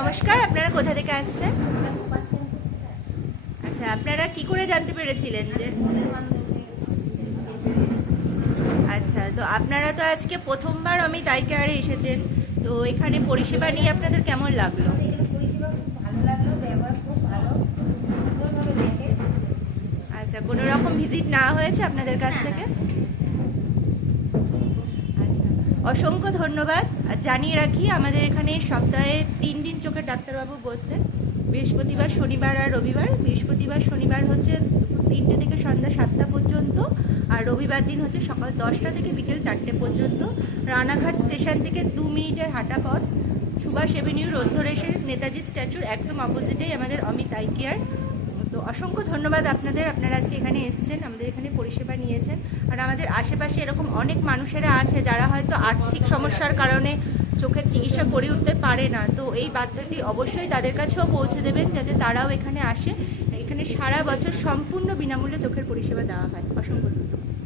নমস্কার, আপনারা কোথা থেকে আসছেন? আচ্ছা, আপনারা কি করে জানতে পেরেছিলেন যে আচ্ছা, তো আপনারা তো আজকে প্রথমবার অমিত আই কেয়ারে এসেছেন, তো এখানে পরিষেবা নিয়ে আপনাদের কেমন লাগলো? আচ্ছা, কোনো রকম ভিজিট না হয়েছে আপনাদের কাছ থেকে? আচ্ছা, অসংখ্য ধন্যবাদ। আর জানিয়ে রাখি, আমাদের এখানে সপ্তাহে 3 দিন চোখের ডাক্তারবাবু বসছেন, বৃহস্পতিবার, শনিবার আর রবিবার। বৃহস্পতিবার শনিবার হচ্ছে দুপুর 3টে থেকে সন্ধ্যা 7টা পর্যন্ত, আর রবিবার দিন হচ্ছে সকাল 10টা থেকে বিকেল 4টে পর্যন্ত। রানাঘাট স্টেশন থেকে 2 মিনিটের হাঁটা পথ, সুভাষ এভিনিউ রোড ধরে এসে নেতাজি স্ট্যাচুর একদম অপোজিটেই আমাদের অমিত আই কেয়ার। তো অসংখ্য ধন্যবাদ আপনাদের, আপনারা আজকে এখানে এসেছেন, আমাদের এখানে পরিষেবা নিয়েছেন। আর আমাদের আশেপাশে এরকম অনেক মানুষেরা আছে যারা হয়তো আর্থিক সমস্যার কারণে চোখের চিকিৎসা করে উঠতে পারে না, তো এই বার্তাটি অবশ্যই তাদের কাছেও পৌঁছে দেবেন যাতে তারাও এখানে আসে। এখানে সারা বছর সম্পূর্ণ বিনামূল্যে চোখের পরিষেবা দেওয়া হয়। অসংখ্য ধন্যবাদ।